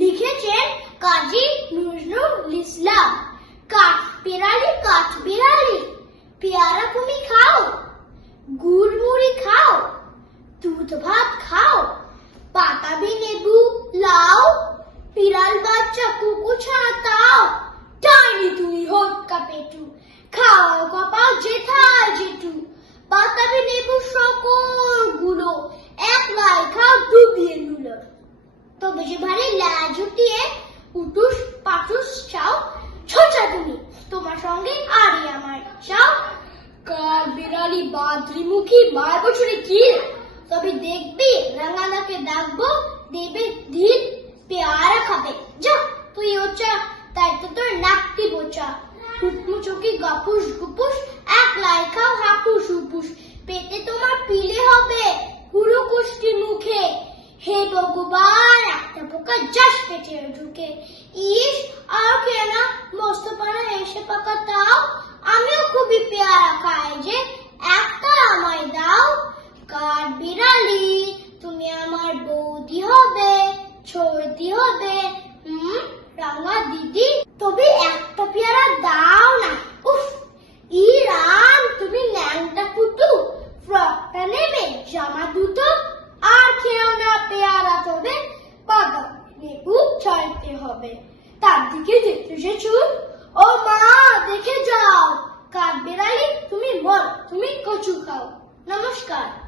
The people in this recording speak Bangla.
লিখেছেন কাজী নজরুল ইসলাম। কাঠ পেরালি কাঠ পেরালি পেয়ারা তুমি খাও, গুড়মুড়ি খাও, দুধ ভাত খাও পাতাবি লেবু লাও পিরাল বাচ্চা কুকু ছাতাও টাইনি তুই হটকা পেটু, খাও কপাল জেঠা জেঠু পাতাবি লেবু সকলগুলো এক লাই খাও, ডুবিয়ে নুলো। তবে যে ভারী বাদ্রিমুখী মার বছরে কি তবে দেখবি রাঙানাকে ডাকবো, দেবে ধীর পেয়ারা খাবে। যা, তুই ওচা, তাই তো তোর নাকটি বোচা চোখে গাপুস গুপুস এক লাই খাও হাপুস। হুপুস পেটে তোমার পিলে হবে পুরো কুষ্টি মুখে। হে ভগবান, একটা পোকা জাস পেটে ঢুকে। ইস, আর খেয়ে না মস্ত পানা এসে পাকা তাও আমিও খুবই পেয়ারা খাই যে একটা আমায় দাও কাঠ বিড়ালি তুমি আমার বৌদি হবে ছর্দি হবে, হুম রাঙা দিদি তবে একটা পেয়ারা দাও না। উফ ই রাম তুমি ন্যাংটা পুটু। ফ্রকটা নেবে, জামা দুটো, আর খেয়েও না পেয়ারা তবে। বাদাম লেবু চাইতে হবে। তার দিকে যেতে সে ও মা, দেখে যাও। কাঠ বেড়ালি তুমি বল, তুমি কচু খাও। নমস্কার।